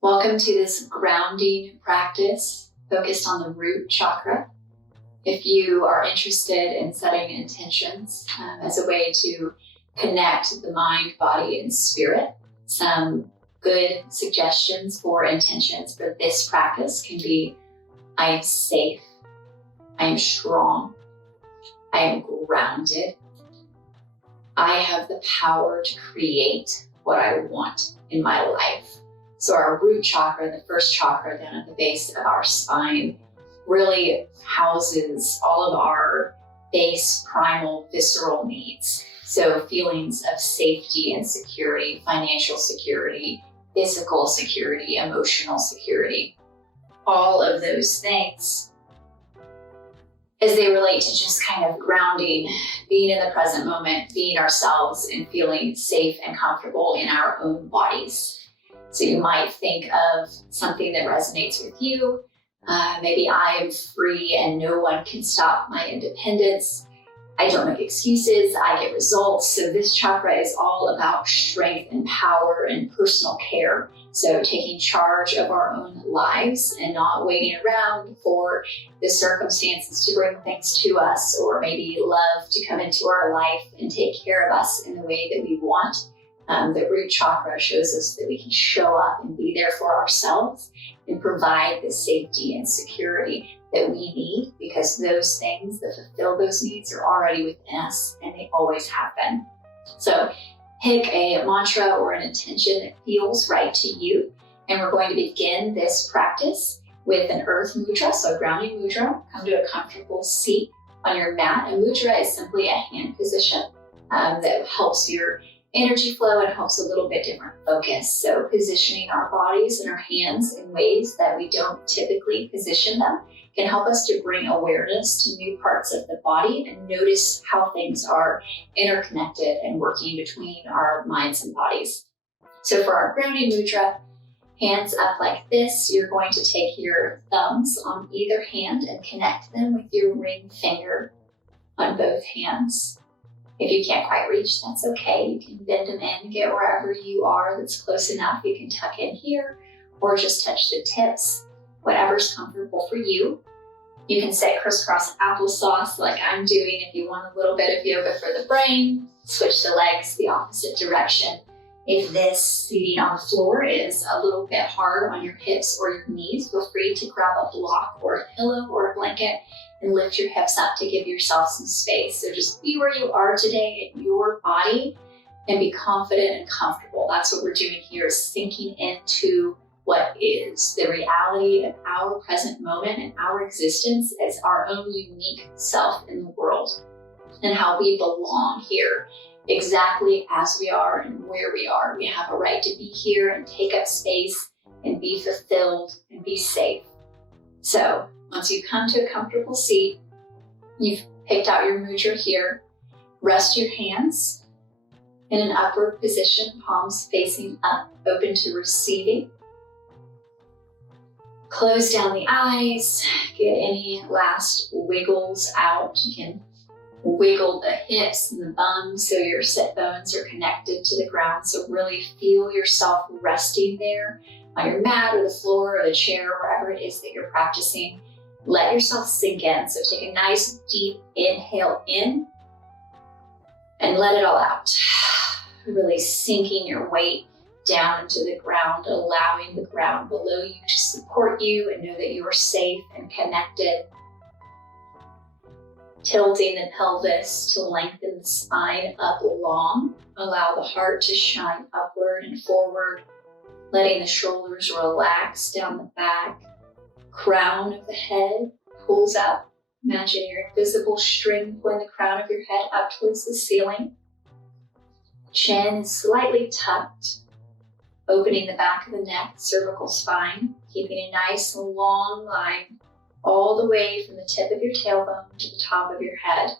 Welcome to this grounding practice focused on the root chakra. If you are interested in setting intentions as a way to connect the mind, body, and spirit, some good suggestions for intentions for this practice can be: I am safe, I am strong, I am grounded, I have the power to create what I want in my life. So our root chakra, the first chakra down at the base of our spine, really houses all of our base, primal, visceral needs. So feelings of safety and security, financial security, physical security, emotional security, all of those things as they relate to just kind of grounding, being in the present moment, being ourselves and feeling safe and comfortable in our own bodies. So you might think of something that resonates with you. Maybe I am free and no one can stop my independence. I don't make excuses, I get results. So this chakra is all about strength and power and personal care. So taking charge of our own lives and not waiting around for the circumstances to bring things to us, or maybe love to come into our life and take care of us in the way that we want. The root chakra shows us that we can show up and be there for ourselves and provide the safety and security that we need, because those things that fulfill those needs are already within us and they always have been. So pick a mantra or an intention that feels right to you. And we're going to begin this practice with an earth mudra, so grounding mudra. Come to a comfortable seat on your mat. A mudra is simply a hand position that helps your energy flow and helps a little bit different focus. So positioning our bodies and our hands in ways that we don't typically position them can help us to bring awareness to new parts of the body and notice how things are interconnected and working between our minds and bodies. So for our grounding mudra, hands up like this, you're going to take your thumbs on either hand and connect them with your ring finger on both hands. If you can't quite reach, that's okay. You can bend them in, get wherever you are that's close enough. You can tuck in here or just touch the tips, whatever's comfortable for you. You can sit crisscross applesauce like I'm doing if you want a little bit of yoga for the brain. Switch the legs the opposite direction. If this seating on the floor is a little bit hard on your hips or your knees, feel free to grab a block or a pillow or a blanket and lift your hips up to give yourself some space. So just be where you are today in your body and be confident and comfortable. That's what we're doing here, is sinking into what is the reality of our present moment and our existence as our own unique self in the world, and how we belong here exactly as we are and where we are. We have a right to be here and take up space and be fulfilled and be safe. So once you come to a comfortable seat, you've picked out your mudra here, rest your hands in an upward position, palms facing up, open to receiving. Close down the eyes, get any last wiggles out. You can wiggle the hips and the bum so your sit bones are connected to the ground. So really feel yourself resting there on your mat or the floor or the chair, wherever it is that you're practicing. Let yourself sink in. So take a nice deep inhale in and let it all out. Really sinking your weight down into the ground, allowing the ground below you to support you and know that you are safe and connected. Tilting the pelvis to lengthen the spine up long. Allow the heart to shine upward and forward, letting the shoulders relax down the back. Crown of the head pulls up. Imagine your invisible string pulling the crown of your head up towards the ceiling. Chin is slightly tucked, opening the back of the neck, cervical spine, keeping a nice long line all the way from the tip of your tailbone to the top of your head.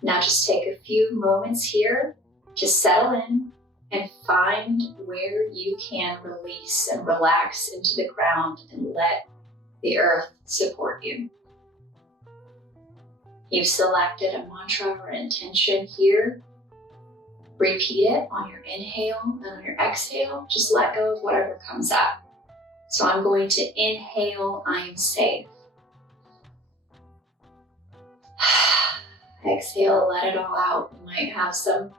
Now just take a few moments here to settle in and find where you can release and relax into the ground and let the earth support you. You've selected a mantra or an intention here. Repeat it on your inhale and on your exhale. Just let go of whatever comes up. So I'm going to inhale, I'm safe. Exhale, let it all out. You might have some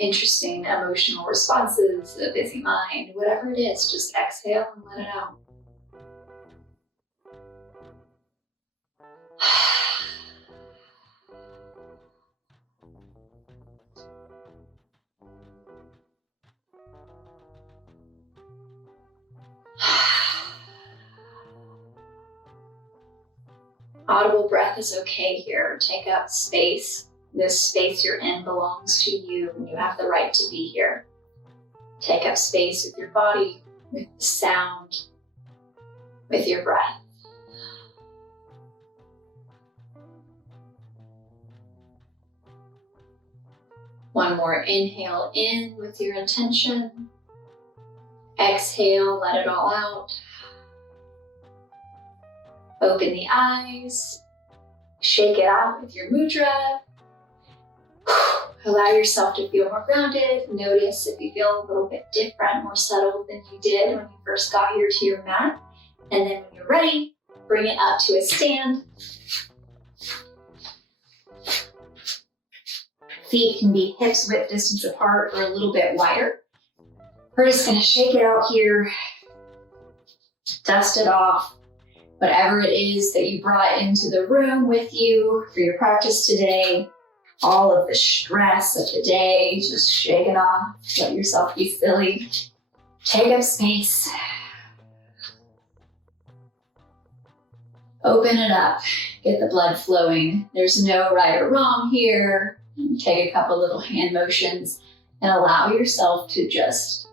interesting emotional responses, a busy mind, whatever it is, just exhale and let it out. Audible breath is okay here. Take up space. This space you're in belongs to you, and you have the right to be here. Take up space with your body, with the sound, with your breath. One more inhale in with your intention. Exhale, let it all out. Open the eyes. Shake it out with your mudra. Allow yourself to feel more grounded. Notice if you feel a little bit different, more settled than you did when you first got here to your mat. And then when you're ready, bring it up to a stand. Feet can be hips width distance apart or a little bit wider. We're just gonna shake it out here, dust it off. Whatever it is that you brought into the room with you for your practice today, all of the stress of the day, just shake it off. Let yourself be silly. Take up space. Open it up. Get the blood flowing. There's no right or wrong here. Take a couple little hand motions and allow yourself to just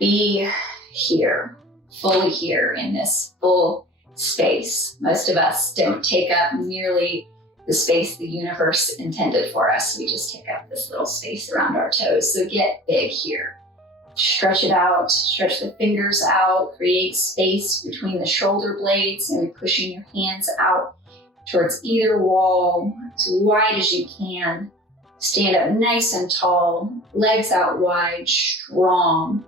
be here, fully here in this full space. Most of us don't take up nearly the space the universe intended for us. We just take up this little space around our toes. So get big here. Stretch it out, stretch the fingers out, create space between the shoulder blades, and pushing your hands out towards either wall as wide as you can. Stand up nice and tall, legs out wide, strong.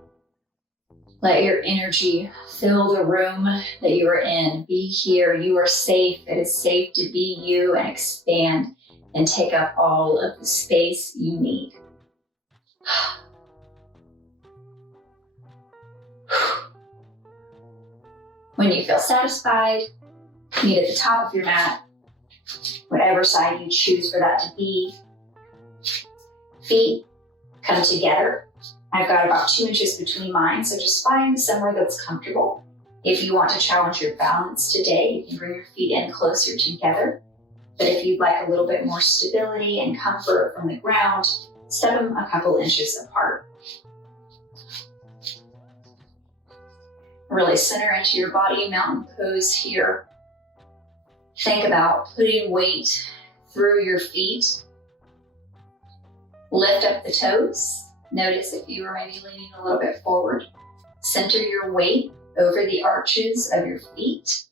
Let your energy fill the room that you are in. Be here. You are safe. It is safe to be you and expand and take up all of the space you need. When you feel satisfied, meet at the top of your mat, whatever side you choose for that to be. Feet come together. I've got about 2 inches between mine, so just find somewhere that's comfortable. If you want to challenge your balance today, you can bring your feet in closer together. But if you'd like a little bit more stability and comfort from the ground, step them a couple inches apart. Really center into your body, mountain pose here. Think about putting weight through your feet. Lift up the toes. Notice if you are maybe leaning a little bit forward. Center your weight over the arches of your feet.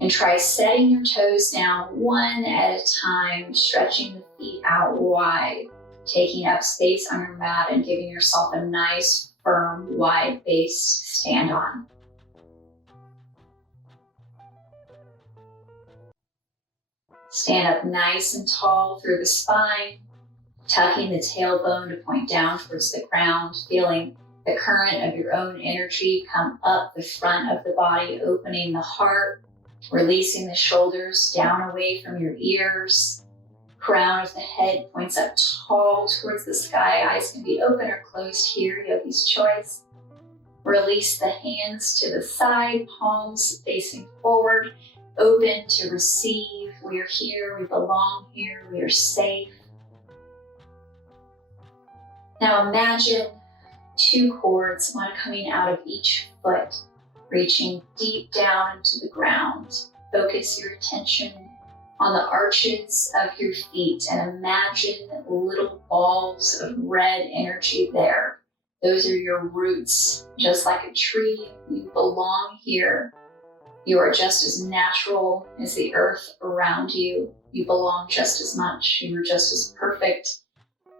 And try setting your toes down one at a time, stretching the feet out wide, taking up space on your mat and giving yourself a nice, firm, wide base to stand on. Stand up nice and tall through the spine, tucking the tailbone to point down towards the ground, feeling the current of your own energy come up the front of the body, opening the heart, releasing the shoulders down away from your ears. Crown of the head points up tall towards the sky. Eyes can be open or closed here, yogi's choice. Release the hands to the side, palms facing forward, open to receive. We are here, we belong here, we are safe. Now imagine 2 cords, one coming out of each foot, reaching deep down into the ground. Focus your attention on the arches of your feet and imagine little balls of red energy there. Those are your roots. Just like a tree, you belong here. You are just as natural as the earth around you. You belong just as much. You are just as perfect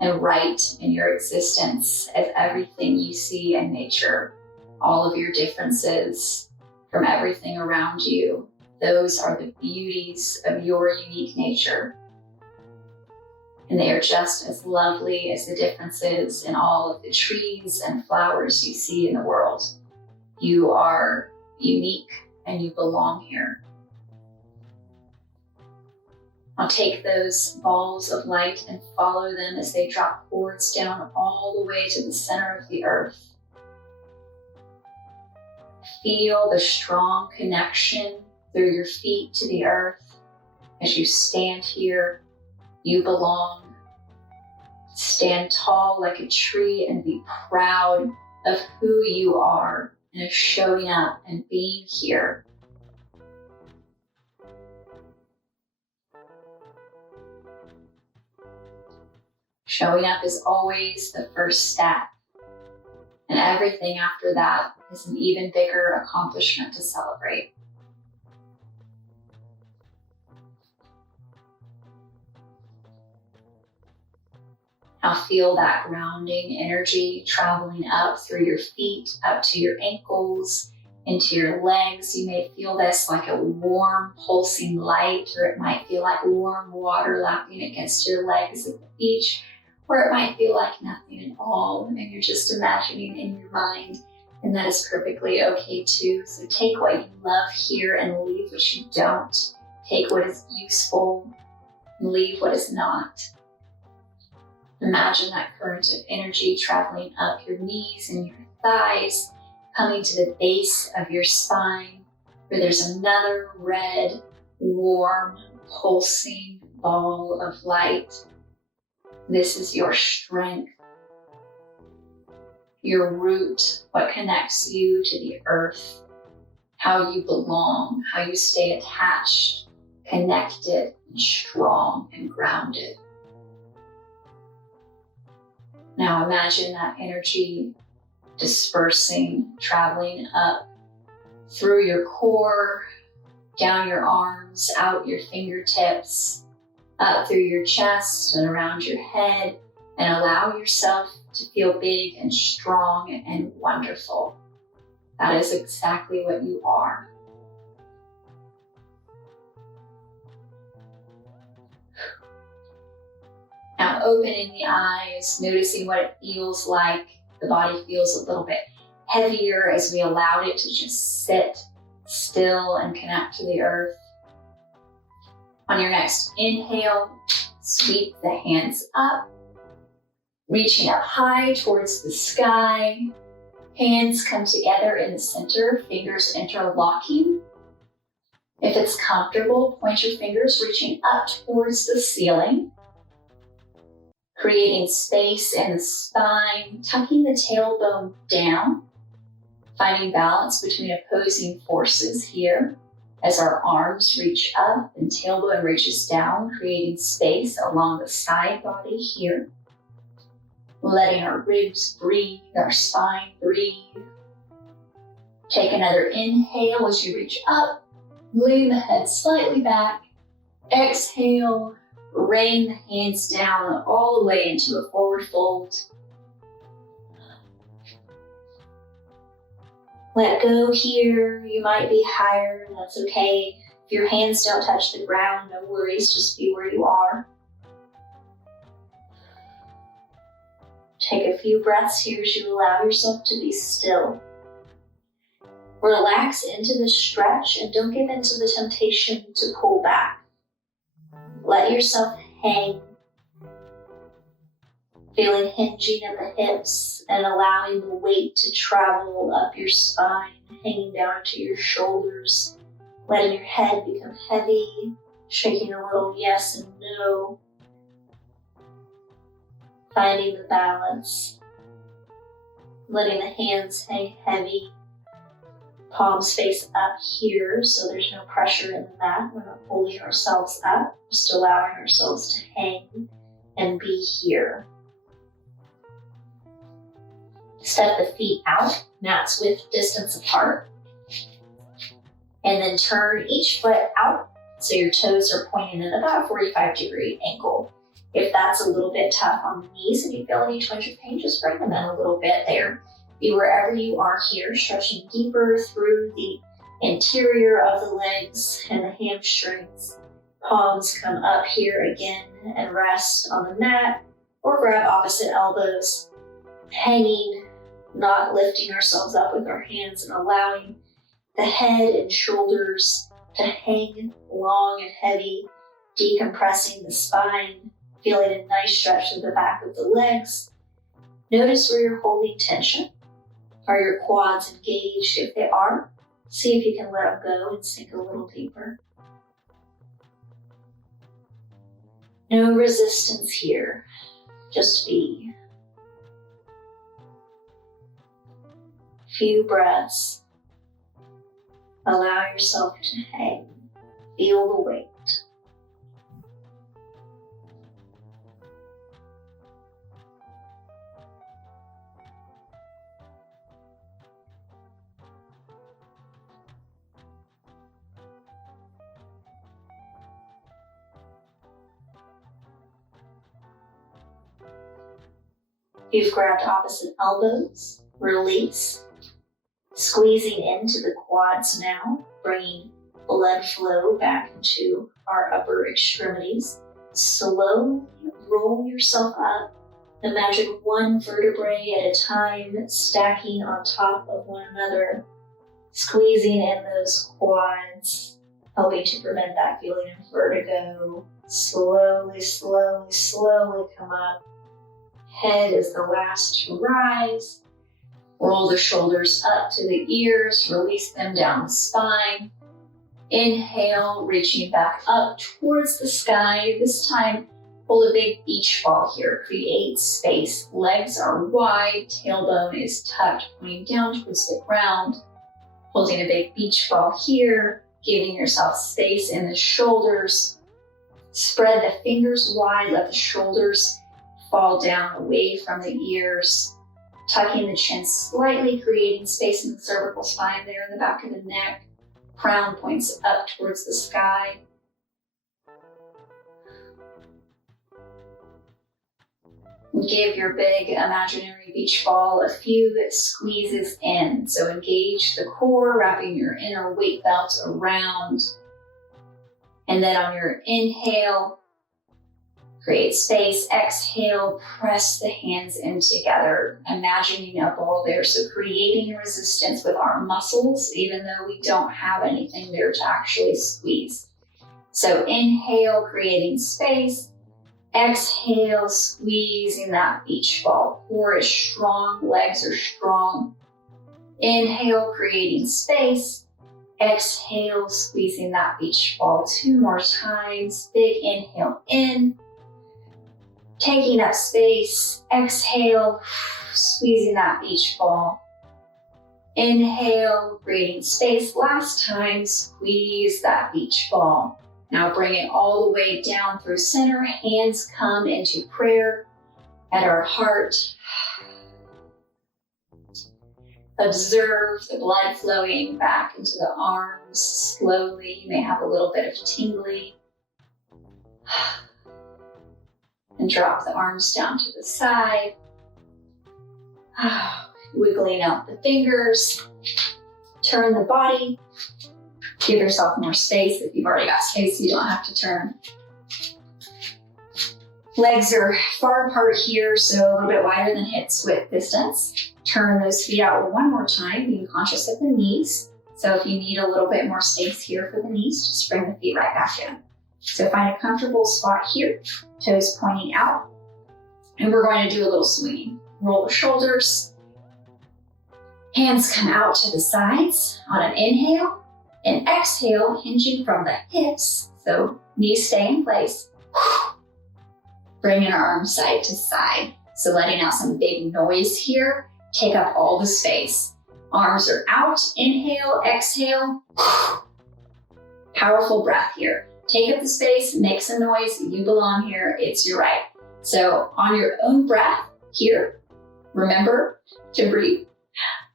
and right in your existence as everything you see in nature. all of your differences from everything around you. Those are the beauties of your unique nature. And they are just as lovely as the differences in all of the trees and flowers you see in the world. You are unique and you belong here. Now take those balls of light and follow them as they drop cords down all the way to the center of the earth. Feel the strong connection through your feet to the earth. As you stand here, you belong. Stand tall like a tree and be proud of who you are and of showing up and being here. Showing up is always the first step, and everything after that is an even bigger accomplishment to celebrate. Now feel that grounding energy traveling up through your feet, up to your ankles, into your legs. You may feel this like a warm pulsing light, or it might feel like warm water lapping against your legs at the beach, or it might feel like nothing at all and you're just imagining in your mind, and that is perfectly okay too. So take what you love here and leave what you don't. Take what is useful and leave what is not. Imagine that current of energy traveling up your knees and your thighs, coming to the base of your spine, where there's another red, warm, pulsing ball of light. This is your strength, your root, what connects you to the earth, how you belong, how you stay attached, connected, and strong and grounded. Now imagine that energy dispersing, traveling up through your core, down your arms, out your fingertips, up through your chest and around your head, and allow yourself to feel big and strong and wonderful. That is exactly what you are. Now opening the eyes, noticing what it feels like. The body feels a little bit heavier as we allowed it to just sit still and connect to the earth. On your next inhale, sweep the hands up, reaching up high towards the sky. Hands come together in the center, fingers interlocking. If it's comfortable, point your fingers reaching up towards the ceiling, creating space in the spine, tucking the tailbone down, finding balance between opposing forces here as our arms reach up and tailbone reaches down, creating space along the side body here. Letting our ribs breathe, our spine breathe. Take another inhale as you reach up, lean the head slightly back. Exhale, rain the hands down all the way into a forward fold. Let go here. You might be higher, and that's okay. If your hands don't touch the ground, no worries, just be where you are. Take a few breaths here as you allow yourself to be still. Relax into the stretch and don't give in to the temptation to pull back. Let yourself hang, feeling hinging at the hips and allowing the weight to travel up your spine, hanging down to your shoulders, letting your head become heavy, shaking a little yes and no, finding the balance, letting the hands hang heavy, palms face up here so there's no pressure in the mat. We're not pulling ourselves up, just allowing ourselves to hang and be here. Step the feet out, mats width distance apart, and then turn each foot out so your toes are pointing at about a 45-degree angle. If that's a little bit tough on the knees and you feel any twinge of pain, just bring them in a little bit there. Be wherever you are here, stretching deeper through the interior of the legs and the hamstrings. Palms come up here again and rest on the mat, or grab opposite elbows, hanging, not lifting ourselves up with our hands, and allowing the head and shoulders to hang long and heavy, decompressing the spine, feeling a nice stretch to the back of the legs. Notice where you're holding tension. Are your quads engaged? If they are, see if you can let them go and sink a little deeper. No resistance here, just be. Few breaths. Allow yourself to hang. Feel the weight. You've grabbed opposite elbows, release, squeezing into the quads now, bringing blood flow back into our upper extremities. Slowly roll yourself up. Imagine one vertebrae at a time, stacking on top of one another, squeezing in those quads, helping to prevent that feeling of vertigo. Slowly, slowly, slowly come up. Head is the last to rise. Roll the shoulders up to the ears, release them down the spine. Inhale, reaching back up towards the sky. This time, hold a big beach ball here. Create space. Legs are wide, tailbone is tucked, pointing down towards the ground. Holding a big beach ball here, giving yourself space in the shoulders. Spread the fingers wide, let the shoulders fall down away from the ears, tucking the chin slightly, creating space in the cervical spine there in the back of the neck. Crown points up towards the sky. Give your big imaginary beach ball a few squeezes in. So engage the core, wrapping your inner weight belt around. And then on your inhale, create space. Exhale, press the hands in together, imagining a ball there. So creating resistance with our muscles, even though we don't have anything there to actually squeeze. So inhale, creating space. Exhale, squeezing that beach ball. Core is strong, legs are strong. Inhale, creating space. Exhale, squeezing that beach ball. 2 more times. Big inhale in. Taking up space, exhale, squeezing that beach ball. Inhale, creating space. Last time, squeeze that beach ball. Now bring it all the way down through center. Hands come into prayer at our heart. Observe the blood flowing back into the arms slowly. You may have a little bit of tingling. And drop the arms down to the side. Wiggling out the fingers. Turn the body. Give yourself more space. If you've already got space, you don't have to turn. Legs are far apart here, so a little bit wider than hips width distance. Turn those feet out one more time, being conscious of the knees. So if you need a little bit more space here for the knees, just bring the feet right back in. So find a comfortable spot here, toes pointing out. And we're going to do a little swinging. Roll the shoulders. Hands come out to the sides on an inhale. And exhale, hinging from the hips. So knees stay in place. Bringing our arms side to side. So letting out some big noise here. Take up all the space. Arms are out. Inhale, exhale. Powerful breath here. Take up the space, make some noise. You belong here. It's your right. So on your own breath here, remember to breathe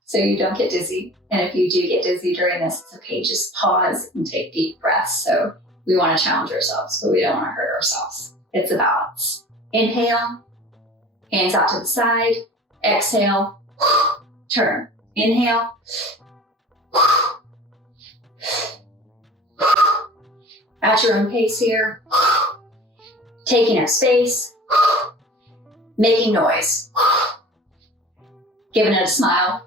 so you don't get dizzy. And if you do get dizzy during this, it's okay. Just pause and take deep breaths. So we want to challenge ourselves, but we don't want to hurt ourselves. It's a balance. Inhale, hands out to the side. Exhale, turn. Inhale. At your own pace here. Taking up space. Making noise. Giving it a smile.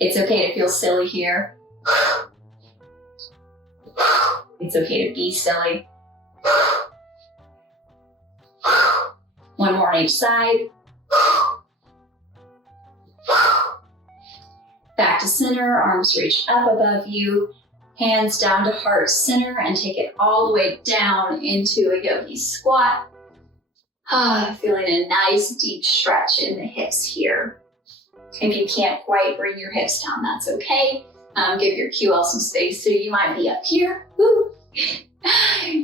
It's okay to feel silly here. It's okay to be silly. One more on each side. Back to center, arms reach up above you, hands down to heart center, and take it all the way down into a yogi squat. Feeling a nice deep stretch in the hips here. If you can't quite bring your hips down, that's okay. Give your QL some space. So you might be up here. Woo.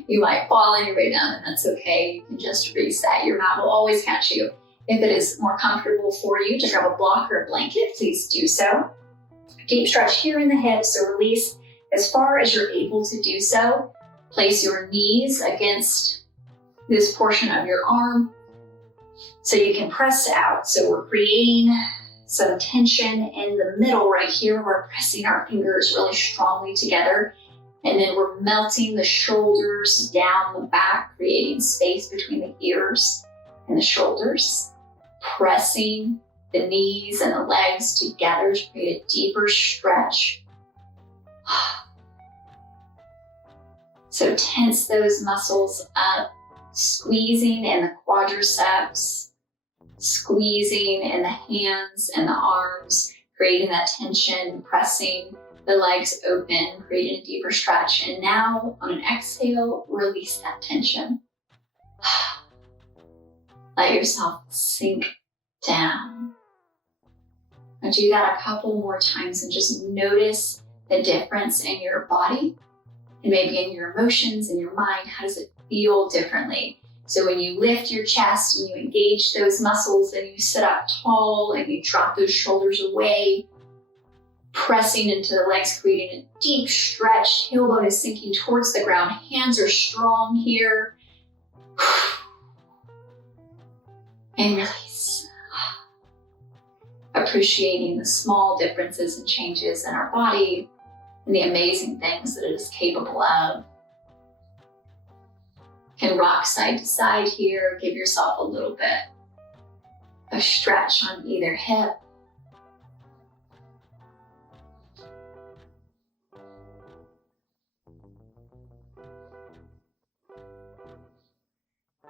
You might fall on your way down, and that's okay. You can just reset. Your mat will always catch you. If it is more comfortable for you to grab a block or a blanket, please do so. Deep stretch here in the hips, so release as far as you're able to do so. Place your knees against this portion of your arm so you can press out. So we're creating some tension in the middle right here. We're pressing our fingers really strongly together. And then we're melting the shoulders down the back, creating space between the ears and the shoulders. Pressing the knees and the legs together to create a deeper stretch. So tense those muscles up, squeezing in the quadriceps, squeezing in the hands and the arms, creating that tension, pressing the legs open, creating a deeper stretch. And now on an exhale, release that tension. Let yourself sink down. Now do that a couple more times and just notice the difference in your body and maybe in your emotions and your mind. How does it feel differently? So when you lift your chest and you engage those muscles and you sit up tall and you drop those shoulders away, pressing into the legs, creating a deep stretch. Tailbone is sinking towards the ground. Hands are strong here. And release. Appreciating the small differences and changes in our body and the amazing things that it is capable of. Can rock side to side here. Give yourself a little bit of stretch on either hip.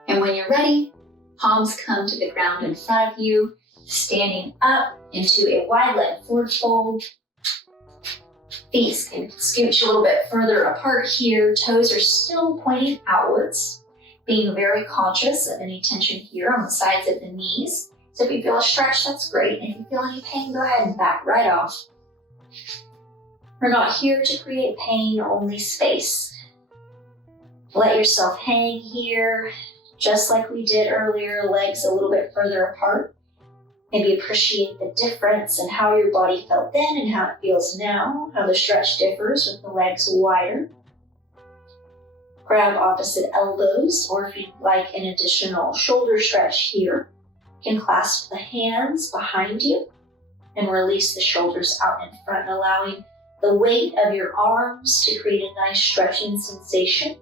And when you're ready, palms come to the ground in front of you, standing up into a wide leg forward fold. Feet can scooch a little bit further apart here. Toes are still pointing outwards, being very conscious of any tension here on the sides of the knees. So if you feel a stretch, that's great. And if you feel any pain, go ahead and back right off. We're not here to create pain, only space. Let yourself hang here, just like we did earlier, legs a little bit further apart. Maybe appreciate the difference in how your body felt then and how it feels now, how the stretch differs with the legs wider. Grab opposite elbows, or if you'd like an additional shoulder stretch here, you can clasp the hands behind you and release the shoulders out in front, allowing the weight of your arms to create a nice stretching sensation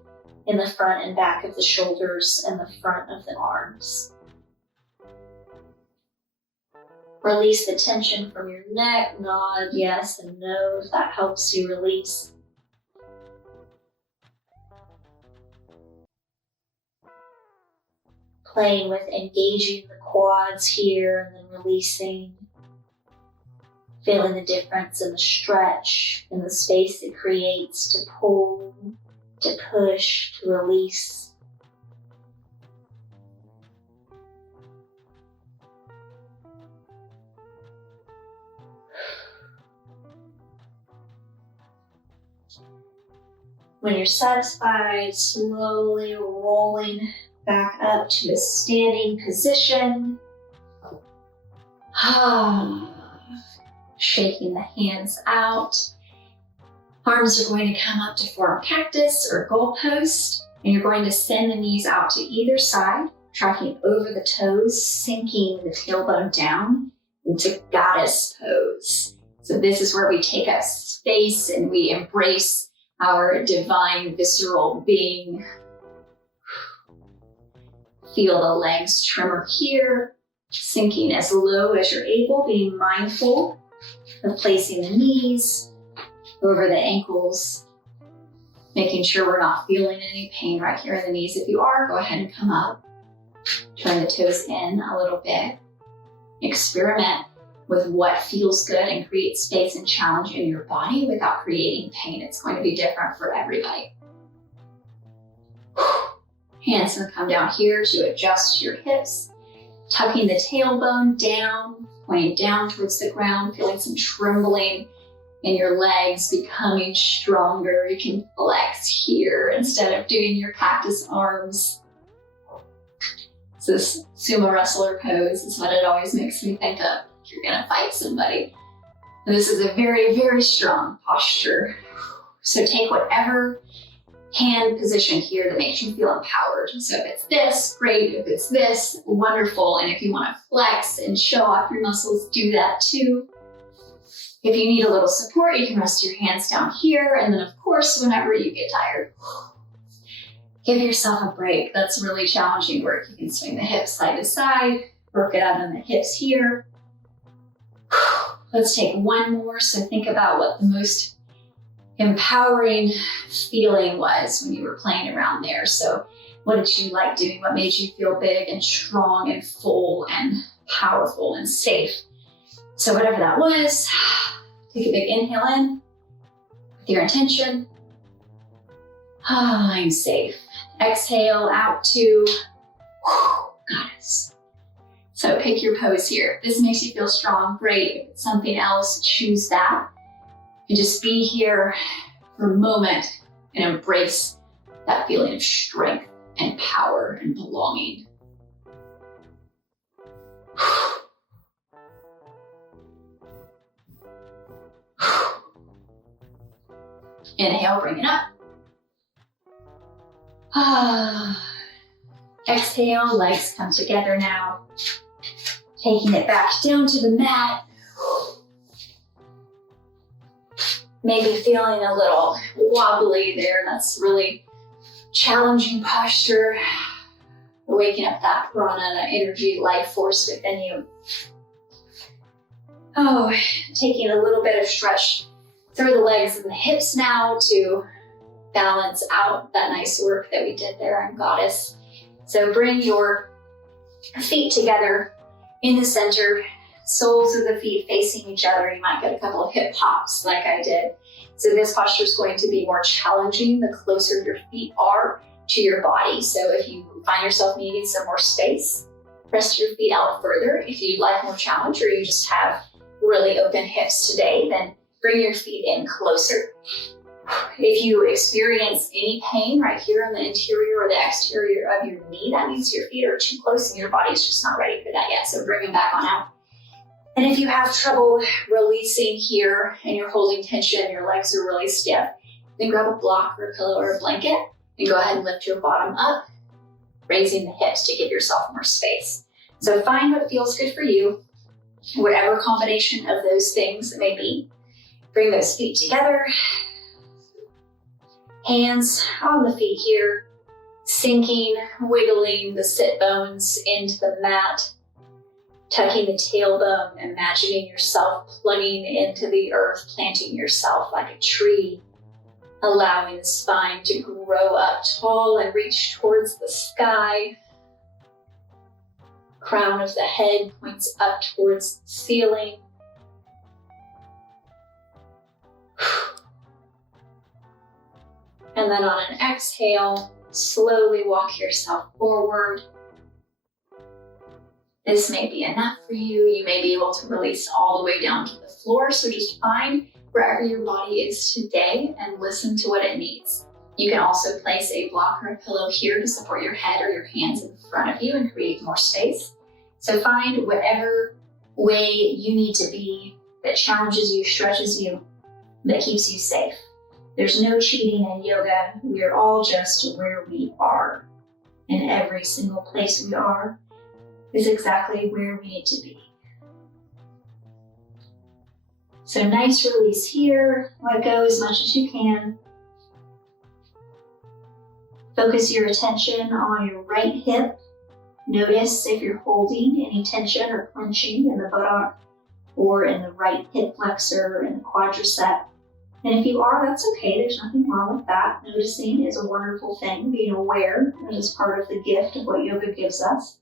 in the front and back of the shoulders and the front of the arms. Release the tension from your neck, nod yes and no if that helps you release. Playing with engaging the quads here and then releasing. Feeling the difference in the stretch and the space it creates to pull, to push, to release. When you're satisfied, slowly rolling back up to a standing position. Shaking the hands out. Arms are going to come up to form cactus or goalpost, and you're going to send the knees out to either side. tracking over the toes, sinking the tailbone down into goddess pose. So this is where we take up space and we embrace our divine visceral being. Feel the legs tremor here, sinking as low as you're able, being mindful of placing the knees over the ankles, making sure we're not feeling any pain right here in the knees. If you are, go ahead and come up. Turn the toes in a little bit. Experiment with what feels good and create space and challenge in your body without creating pain. It's going to be different for everybody. Hands gonna come down here to adjust your hips, tucking the tailbone down, pointing down towards the ground, feeling some trembling in your legs, becoming stronger. You can flex here instead of doing your cactus arms. This sumo wrestler pose is what it always makes me think of. You're gonna fight somebody. And this is a very, very strong posture. So take whatever hand position here that makes you feel empowered. So if it's this, great. If it's this, wonderful. And if you want to flex and show off your muscles, do that too. If you need a little support, you can rest your hands down here. And then of course, whenever you get tired, give yourself a break. That's really challenging work. You can swing the hips side to side, work it out on the hips here. Let's take one more. So think about what the most empowering feeling was when you were playing around there. So what did you like doing? What made you feel big and strong and full and powerful and safe? So whatever that was, take a big inhale in with your intention. I'm safe. Exhale out to goddess. So pick your pose here. If this makes you feel strong, great. If it's something else, choose that. And just be here for a moment and embrace that feeling of strength and power and belonging. Inhale, bring it up. Exhale, legs come together now. Taking it back down to the mat. Maybe feeling a little wobbly there. That's really challenging posture. Waking up that prana, that energy, life force within you. Taking a little bit of stretch through the legs and the hips now to balance out that nice work that we did there on Goddess. So bring your feet together in the center, soles of the feet facing each other. You might get a couple of hip hops like I did. So this posture is going to be more challenging the closer your feet are to your body. So if you find yourself needing some more space, press your feet out further. If you'd like more challenge or you just have really open hips today, then bring your feet in closer. If you experience any pain right here on the interior or the exterior of your knee, that means your feet are too close and your body's just not ready for that yet. So bring them back on out. And if you have trouble releasing here and you're holding tension, your legs are really stiff, then grab a block or a pillow or a blanket and go ahead and lift your bottom up, raising the hips to give yourself more space. So find what feels good for you, whatever combination of those things it may be. Bring those feet together. Hands on the feet here, sinking, wiggling the sit bones into the mat, tucking the tailbone, imagining yourself plugging into the earth, planting yourself like a tree, allowing the spine to grow up tall and reach towards the sky. Crown of the head points up towards the ceiling. And then on an exhale, slowly walk yourself forward. This may be enough for you. You may be able to release all the way down to the floor. So just find wherever your body is today and listen to what it needs. You can also place a block or a pillow here to support your head or your hands in front of you and create more space. So find whatever way you need to be that challenges you, stretches you, that keeps you safe. There's no cheating in yoga. We are all just where we are. And every single place we are is exactly where we need to be. So nice release here. Let go as much as you can. Focus your attention on your right hip. Notice if you're holding any tension or clenching in the buttock or in the right hip flexor and the quadricep. And if you are, that's okay. There's nothing wrong with that. Noticing is a wonderful thing. Being aware is part of the gift of what yoga gives us.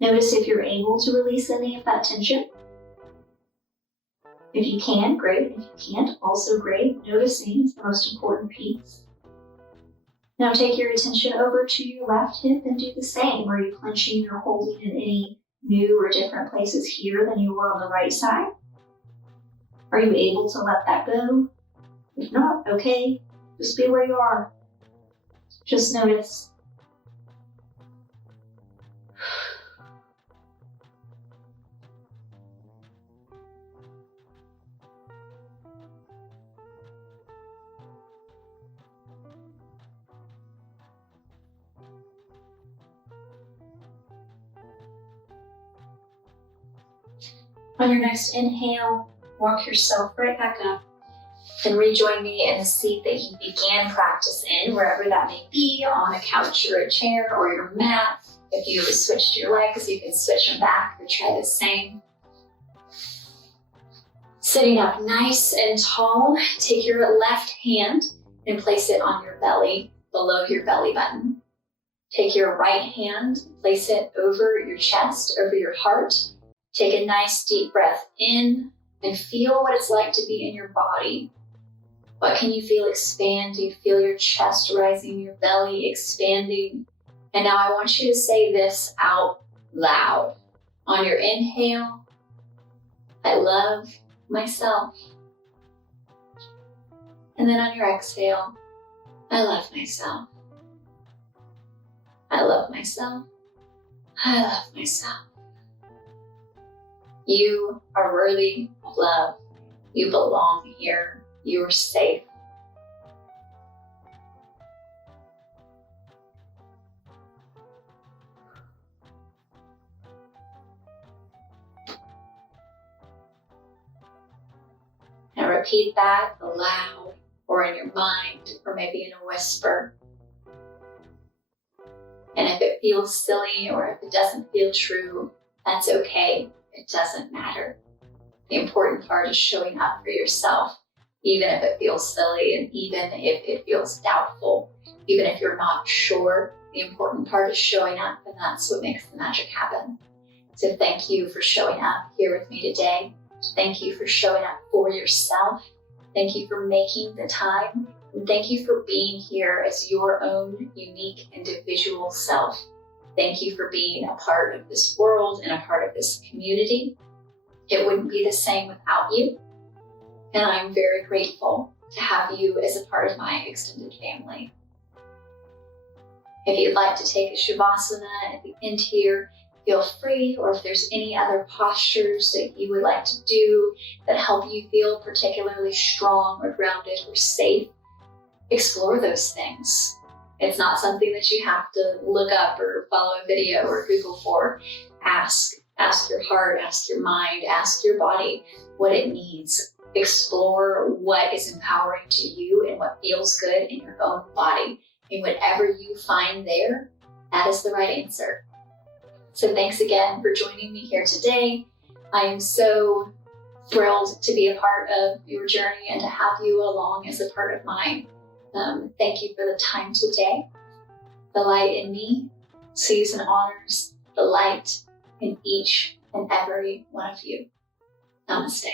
Notice if you're able to release any of that tension. If you can, great. If you can't, also great. Noticing is the most important piece. Now take your attention over to your left hip and do the same. Are you clenching or holding in any new or different places here than you were on the right side? Are you able to let that go? If not, okay, just be where you are. Just notice. On your next inhale, walk yourself right back up and rejoin me in the seat that you began practice in, wherever that may be, on a couch or a chair or your mat. If you switched your legs, you can switch them back or try the same. Sitting up nice and tall, take your left hand and place it on your belly, below your belly button. Take your right hand, place it over your chest, over your heart. Take a nice deep breath in and feel what it's like to be in your body. What can you feel expand? Do you feel your chest rising, your belly expanding? And now I want you to say this out loud. On your inhale, I love myself. And then on your exhale, I love myself. I love myself. I love myself. You are worthy of love. You belong here. You're safe. Now repeat that aloud or in your mind or maybe in a whisper. And if it feels silly or if it doesn't feel true, that's okay. It doesn't matter. The important part is showing up for yourself, even if it feels silly and even if it feels doubtful, even if you're not sure. The important part is showing up, and that's what makes the magic happen. So thank you for showing up here with me today. Thank you for showing up for yourself. Thank you for making the time. And thank you for being here as your own unique individual self. Thank you for being a part of this world and a part of this community. It wouldn't be the same without you. And I'm very grateful to have you as a part of my extended family. If you'd like to take a Shavasana at the end here, feel free, or if there's any other postures that you would like to do that help you feel particularly strong or grounded or safe, explore those things. It's not something that you have to look up or follow a video or Google for. Ask your heart, ask your mind, ask your body what it needs. Explore what is empowering to you and what feels good in your own body. And whatever you find there, that is the right answer. So thanks again for joining me here today. I am so thrilled to be a part of your journey and to have you along as a part of mine. Thank you for the time today. The light in me sees and honors the light in each and every one of you. Namaste.